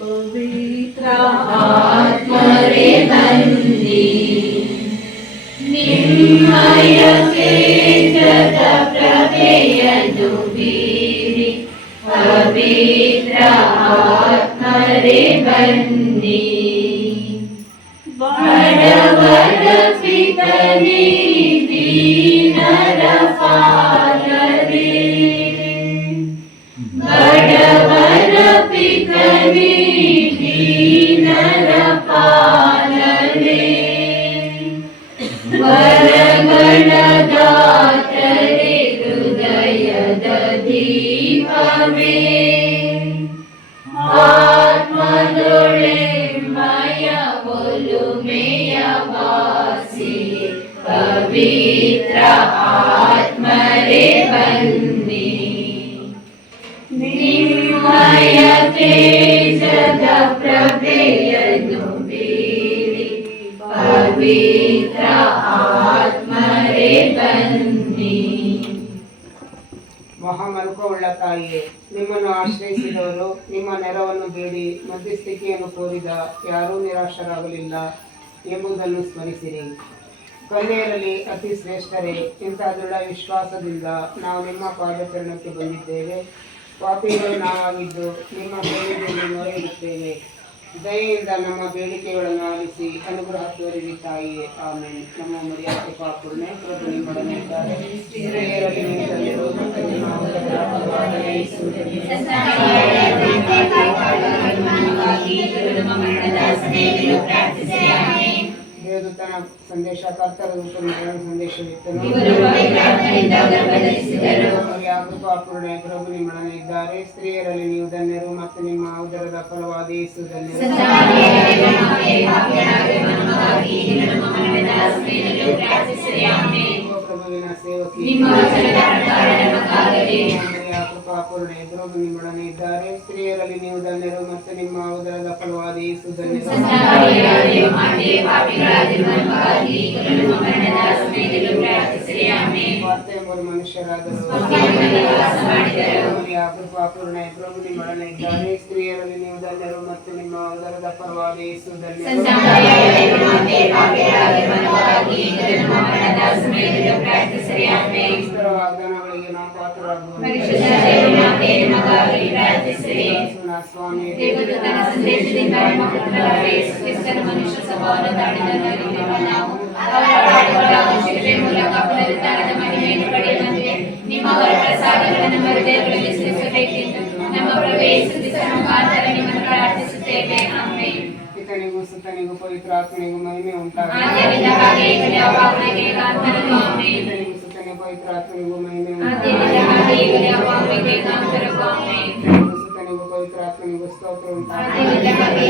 पवित्र आत्मरे बन्दी निम्मय केन्द्रत प्रवेयतु वीरि पवित्र आत्मरे ആത്മനുളേ. ಮಹಾಮಲ್ಕವುಳ್ಳ ತಾಯಿಯೇ ನಿಮ್ಮನ್ನು ಆಶ್ರಯಿಸಿದವರು ನಿಮ್ಮ ನೆರವನ್ನು ಬೇಡಿ, ಮಧ್ಯಸ್ಥಿಕೆಯನ್ನು ಕೋರಿದ ಯಾರೂ ನಿರಾಶರಾಗಲಿಲ್ಲ ಎಂಬುದನ್ನು ಸ್ಮರಿಸಿರಿ. ಕನ್ಯೆಯರಲ್ಲಿ ಅತಿ ಶ್ರೇಷ್ಠರೇ ಇಂತಹ ದೃಢ ವಿಶ್ವಾಸದಿಂದ ನಾವು ನಿಮ್ಮ ಪಾದಚರಣಕ್ಕೆ ಬಂದಿದ್ದೇವೆ. ಪಾಪಿಗಳು ನಾವಾಗಿದ್ದು ನಿಮ್ಮ ಸೇವೆಯಲ್ಲಿ ಮೊರೆ ದಯೆಯಿಂದ ನಮ್ಮ ಬೇಡಿಕೆಗಳನ್ನು ಆಲಿಸಿ ಅನುಗ್ರಹ ತೋರಿರಿ ತಾಯಿಯೇ. ಆಮೇಲೆ ನಮ್ಮ ಮರ್ಯಾದೆ ಪಾಪುರ್ಣೆ ಪ್ರಭು ನಿಮ್ಮೊಡನೆ ಇದ್ದಾರೆ. ದೇವದೂತನ ಸಂದೇಶ ಕರ್ತರ ದೂತನ ಸಂದೇಶವಿತ್ತನು ಅಪೂರ್ಣ ಪ್ರಭು ನಿಮ್ಮೊಡನೆ ಇದ್ದಾರೆ. ಸ್ತ್ರೀಯರಲ್ಲಿ ನೀವು ಧನ್ಯರು. ಮತ್ತು ನಿಮ್ಮ ಉದರದ ಫಲವಾದ ಯೇಸು ಧನ್ಯರು ಓ ಪ್ರಭುವಿನ ಸೇವಕಿ. ಕೃಪಾಪೂರ್ಣೆ ಪ್ರಭು ನಿಮ್ಮೊಡನೆ ಇದ್ದಾರೆ. ಸ್ತ್ರೀಯರಲ್ಲಿ ನೀವು ಧನ್ಯರು ಮತ್ತು ನಿಮ್ಮ ಉದರದ ಫಲವಾದ ಯೇಸು ಧನ್ಯರು ವಾರ್ತೆ ಎಂಬರು ಮನುಷ್ಯರಾದರು ಕೃಪಾಪೂರ್ಣೆ ಪ್ರಭು ನಿಮ್ಮೊಡನೆ ಇದ್ದಾರೆ ಸ್ತ್ರೀಯರಲ್ಲಿ ನೀವು ಧನ್ಯರು ಮತ್ತು ನಿಮ್ಮ ಉದರದ ಫಲವಾದ ಯೇಸು ಧನ್ಯರು ಕ್ರಿಸ್ತರ ವಾಗ್ದಾನಗಳಿಗೆ ನಾವು ಪಾತ್ರರಾಗುವ ಸ್ವಾಮಿ ಮನುಷ್ಯ ಸ್ವಭಾವದ ತಾಳಿದ ನಾವು ಅವರ ಪಾಠಗಳ ಶಿಕ್ಷೆ ಮೂಲಕ ಪುನರುತ್ಥಾನದ ಮಹಿಮೆಯನ್ನು ಪಡೆಯುವಂತೆ ನಿಮ್ಮ ವರ ಪ್ರಸಾದಗಳನ್ನು ನಮ್ಮ ಹೃದಯಗಳಲ್ಲಿ ಸೇರಿಸಬೇಕೆಂದು ನಮ್ಮ ಪ್ರಭು ಯೇಸು ಕ್ರಿಸ್ತನ ಮುಖಾಂತರ ನಿಮ್ಮನ್ನು ಪ್ರಾರ್ಥಿಸುತ್ತೇವೆ ಆಮೆನ್ ಪಿತನಿಗೂ ಸುತನಿಗೂ ಪವಿತ್ರ ಆತ್ಮನಿಗೂ ಮಹಿಮೆ ಉಂಟಾಗಲಿ ಆದ್ದರಿಂದ ಹಾಗೆ ಈಗಲೂ ಯಾವಾಗಲೂ ಏಕಾಂತರಕ್ಕೂ ಆಮೆನ್ ಪಿತನಿಗೂ ಸುತನಿಗೂ ಪವಿತ್ರ ಆತ್ಮನಿಗೂ ಮಹಿಮೆ ಆದ್ದರಿಂದ ಹಾಗೆ ಈಗಲೂ ಯಾವಾಗಲೂ ಏಕಾಂತರಕ್ಕೂ ಆಮೆನ್ ಪಿತನಿಗೂ ಸುತನಿಗೂ ಪವಿತ್ರ ಆತ್ಮನಿಗೂ ಸ್ತೋತ್ರ ಉಂಟಾಗಲಿ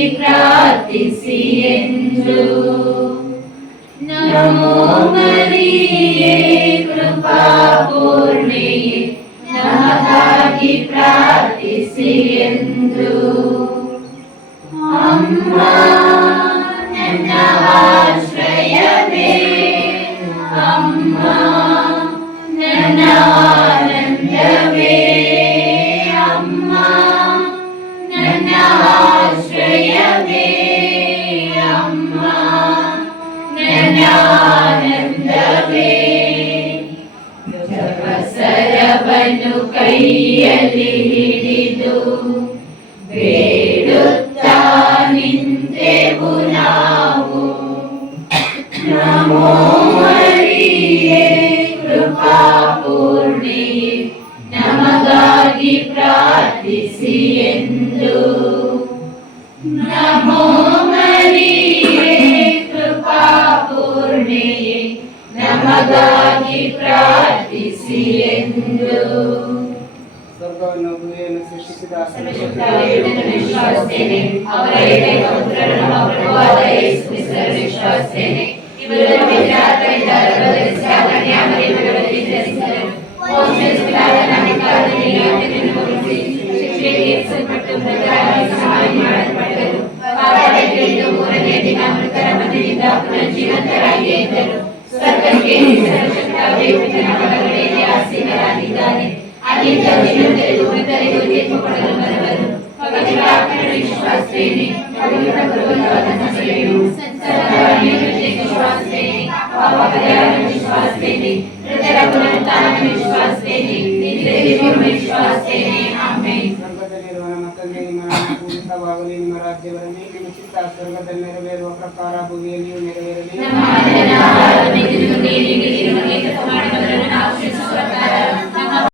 ನಮಗಾಗಿ ಪ್ರಾರ್ಥಿಸಿ ಎಂದು ನಮೋ ಮರಿಯೇ ಕೃಪಾಪೂರ್ಣೆ ನಮಗಾಗಿ ಪ್ರಾರ್ಥಿಸಿ ಎಂದು ಅಮ್ಮ ಕೈಯಲ್ಲಿ ಹಿಡಿದು ಬೇಡುತ್ತಾ ನಿಂತೆವು ನಾವು ನಮೋ ಮರಿಯೇ ಕೃಪಾಪೂರ್ಣ ಪೂರ್ಣೆಯೇ ನಮಗಾಗಿ ಪ್ರಾರ್ಥಿಸಿ ಎಂದು ನಮೋ ಮರಿಯೇ ಕೃಪಾ ಪೂರ್ಣೆಯೇ ನಮಗಾಗಿ ಪ್ರಾರ್ಥಿಸಿ ಎಂದು ಸ್ವರ್ಗವನ್ನು ಭೂಮಿಯನ್ನು ಸೃಷ್ಟಿಸಿದ ಸರ್ವಶಕ್ತನಾದ ವಿಶ್ವಾಸಿಸುತ್ತೇನೆ. ಅವರ ಏಕೈಕ ಪುತ್ರನನ್ನು ನಮ್ಮ ಪ್ರಭುವಾದ ಯೇಸು ಕ್ರಿಸ್ತನನ್ನು ವಿಶ್ವಾಸಿಸುತ್ತೇನೆ. ಇವರು ಪಿತಾವಿನಿಂದ ಗರ್ಭಧರಿಸಿದ ಕನ್ಯಾಮರಿಯದಲ್ಲಿ ಧರಿಸಿದರು. ಪೋಂತಿಯಸ್ ಪಿಲಾತನ ಅಧಿಕಾರದಲ್ಲಿ ಯಾತನೆಯನ್ನು ಭರಿಸಿ, ಶಿಕ್ಷೆಗೆ ಏರಿಸಲ್ಪಟ್ಟು ಮೃತರಾಗಿ ಸಮಾಧಿ ಮಾಡಲ್ಪಟ್ಟರು. ಪಾತಾಳಕ್ಕೆ ಇಳಿದು ಮೂರನೆಯ ದಿನ ಮೃತರ ಮನೆಯಿಂದ ಪುನರ್ಜೀವಂತರಾಗಿ ಎದ್ದರು. ಸ್ವರ್ಗಕ್ಕೆ ಸರ್ವಶಕ್ತ ದೇವರ ಬಲಗಡೆಯಲ್ಲಿ ಆಸೀನರಾಗಿದ್ದಾರೆ. ಭೂಮಿಕವಾಗಲಿ ನಿಮ್ಮ ರಾಜ್ಯವರನ್ನೇ ನಿಮ್ಮ ಚಿತ್ತ ಸ್ವರ್ಗದಲ್ಲಿ ನೆರವೇರುವ ಪ್ರಕಾರ ಭೂಮಿಯಲ್ಲಿಯೂ ನೆರವೇರಲಿ